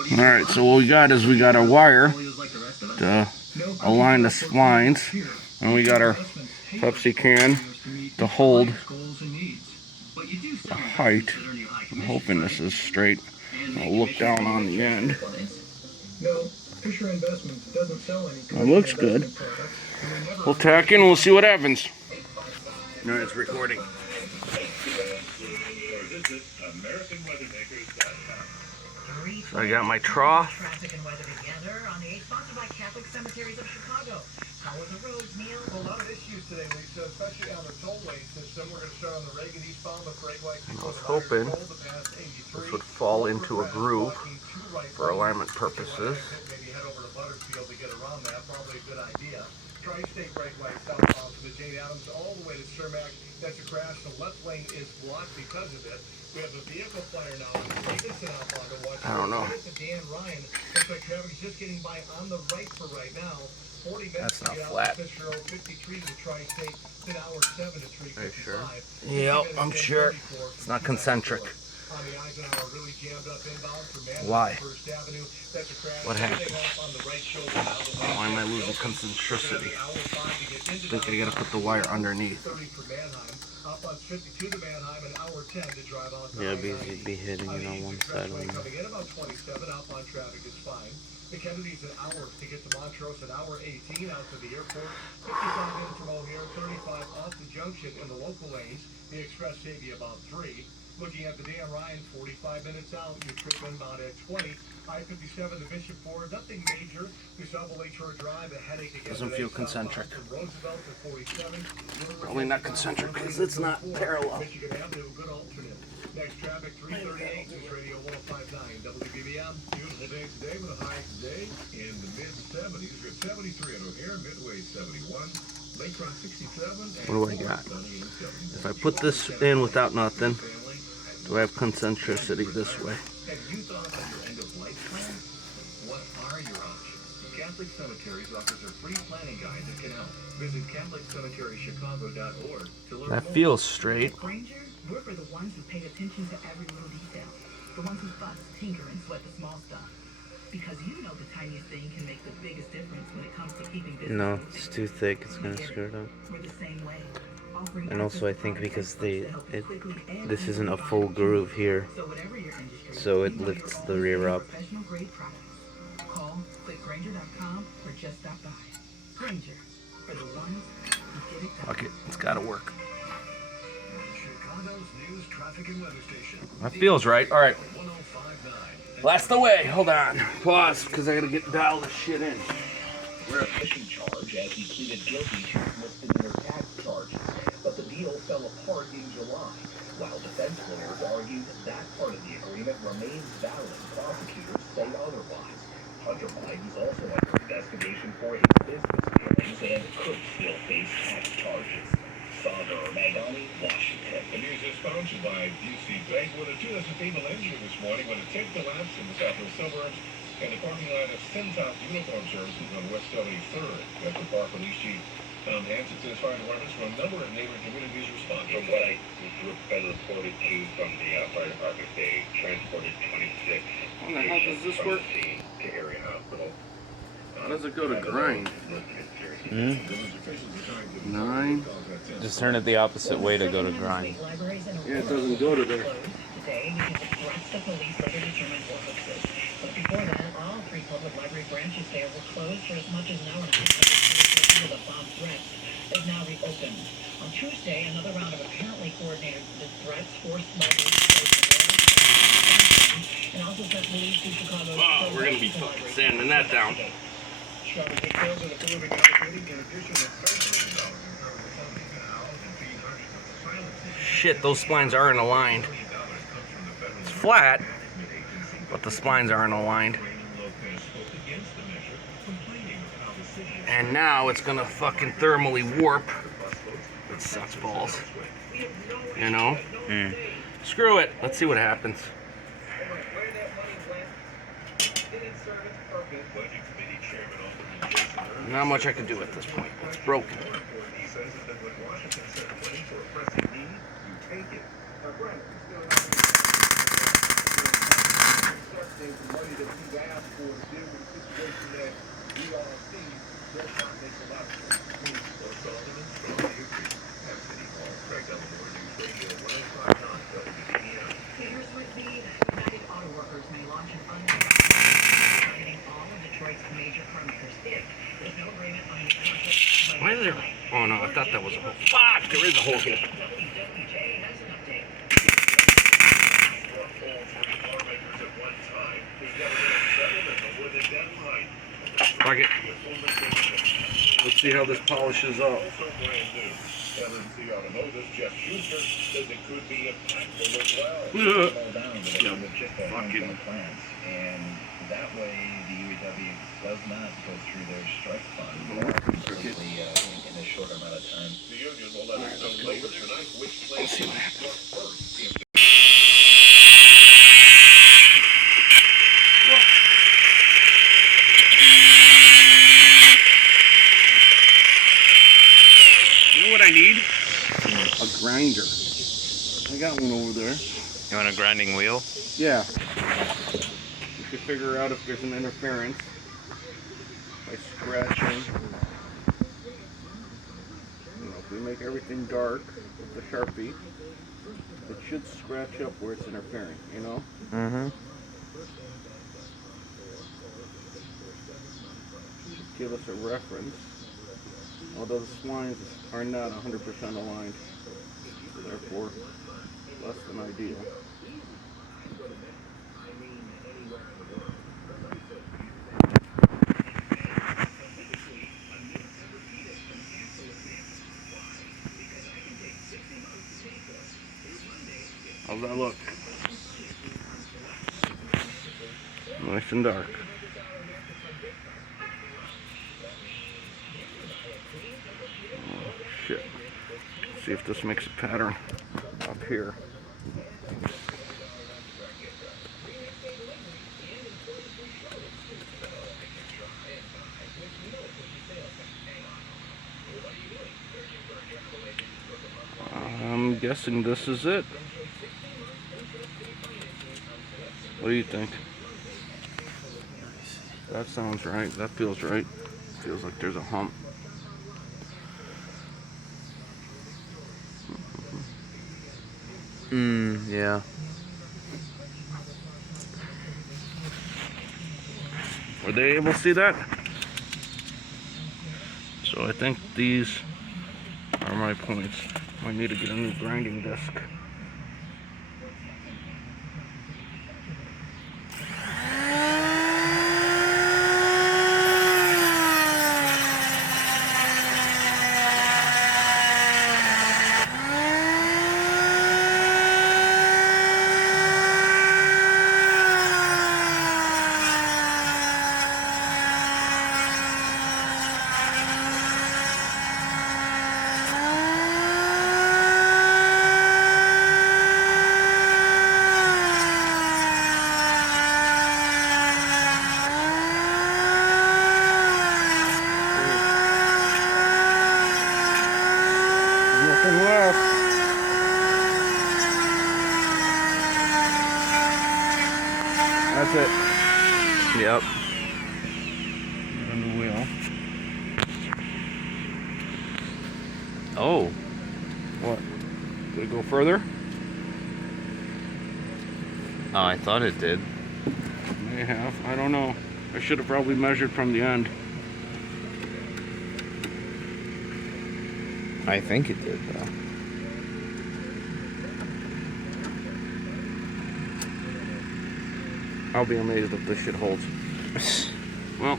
Alright, so what we got is we got our wire to align the splines, and we got our Pepsi can to hold the height. I'm hoping this is straight. I'll look down on the end. That looks good. We'll tack in and we'll see what happens. Alright, it's recording. So I got my trough. How are the roads, Neil? Well, a lot of issues today, Lisa, especially on the tollway system. We're going to start on the Reagan eastbound with brake lights. I was hoping this would fall into a groove for alignment purposes. Maybe head over to Butterfield to get around that. Probably a good idea. Tri-state brake lights southbound from the Jane Addams all the way to Cermak. That's a crash. The left lane is blocked because of it. We have a vehicle flyer now. I don't know. Dan Ryan. Looks like traffic is just getting by on the right for right now. 40 minutes. That's not flat. 53 to Tri-State, an hour 7 to 355. Are you sure? Yep, I'm sure. It's not concentric. Why? What happened? Why am I losing concentricity? I think I gotta put the wire underneath. Yeah, because you'd be hitting it on one side only. The Kennedy's an hour to get to Montrose, an hour 18 out to the airport, 55 in from O'Hare, 35 off the junction in the local lanes. The express save you about 3. Looking at the Dan Ryan, 45 minutes out, you're tripping about at 20. I-57 to Bishop Ford, nothing major. We saw the Lakeshore Drive, a headache again. Doesn't feel concentric. Roosevelt to 47. Probably not concentric because it's not parallel. Michigan Avenue, good alternate. Next traffic, 338, News Radio 105.9, WBBM. Beautiful day today with a high today in the mid-70s. We're at 73 at O'Hare, Midway 71, Lakefront 67. What do I got? If I put this in without nothing, do I have concentricity this way? Have you thought about your end-of-life plan? What are your options? Catholic Cemeteries offers a free planning guide that can help. Visit CatholicCemeteryChicago.org to learn That more. feels straight. Granger, we're for the ones who pay attention to every little detail. The ones who fuss, tinker, and sweat the small stuff. Because you know the tiniest thing can make the biggest difference when it comes to keeping business. No, it's too thick. It's gonna screw it up. We're the same way. And also, I think because this isn't a full groove here, so it lifts the rear up. Professional grade products. Call, click Granger.com, or just stop by. Granger, for the ones who get it done. Fuck it, it's gotta work. Chicago's news, traffic, and weather station. That feels right. Alright. 105.9. Blast away. Hold on. Pause, because I gotta dial this shit in. We're a fishing charge as he pleaded guilty to misdemeanor tax charges. But the deal fell apart in July. While defense lawyers argued that part of the agreement remains valid, prosecutors say otherwise. Hunter Biden is also under investigation for his business dealings and could still face tax charges. Sagar Magani, Washington. The news is sponsored by DC Bank with a 2 people injured this morning when a tank collapsed in the southwest suburbs and the parking lot of Centos Uniform Services on West 73rd. Metro Park Police Chief Tom Hansen says fire departments from a number of neighboring communities responded. From what I reported to from the fire department, they transported 26 How the hell does this from work? the scene to area hospital. How does it go to grind? 9. Just turn it the opposite way to go to grind. Yeah, it doesn't go to there. Today, we can address the police later determined purposes. But before that, all 3 public library branches there were closed for as much as an hour and a half of bomb threats. They've now reopened. On Tuesday, another round of apparently coordinated threats forced libraries to close the door and also sent police to Chicago. Oh, we're gonna be fucking sanding that down. Shit, those splines aren't aligned. It's flat, but the splines aren't aligned. And now it's gonna fucking thermally warp. It sucks balls. You know? Screw it. Let's see what happens. Not much I can do at this point. It's broken. There's the money that we've asked for to deal with the situation that we all see does not make a lot of sense. Here's with the United Auto Workers may launch an undecided targeting all of Detroit's major car makers if there's no agreement on the contract. Why is there? Oh no, I thought that was a hole. Fuck! There is a hole here. WWJ has an update. Fuck it. Let's see how this polishes up. LNC Automotive, Jeff Schuster, says it could be impactful as well. All down to the Yeah. just a Fucking- handful of plants, and that way the UAW does not go through their strike fund completely in a short amount of time. The union will let us know later tonight which plants see what will struck first. If You know what I need? A grinder. I got one over there. You want a grinding wheel? Yeah. You can figure out if there's an interference by scratching. You know, if we make everything dark with the Sharpie, it should scratch up where it's interfering, you know? Mm-hmm. Should give us a reference. Although the splines are not 100% aligned, therefore less than ideal. How's that look? Nice and dark. Oh, shit. Let's see if this makes a pattern up here. I'm guessing this is it. What do you think? That sounds right. That feels right. Feels like there's a hump. Yeah. Were they able to see that? So I think these are my points. I need to get a new grinding disc. Nothing left. That's it. Yep. Get a new wheel. Oh. What? Did it go further? Oh, I thought it did. May have. I don't know. I should have probably measured from the end. I think it did, though. I'll be amazed if this shit holds. Well,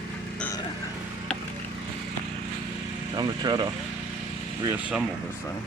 I'm gonna try to reassemble this thing.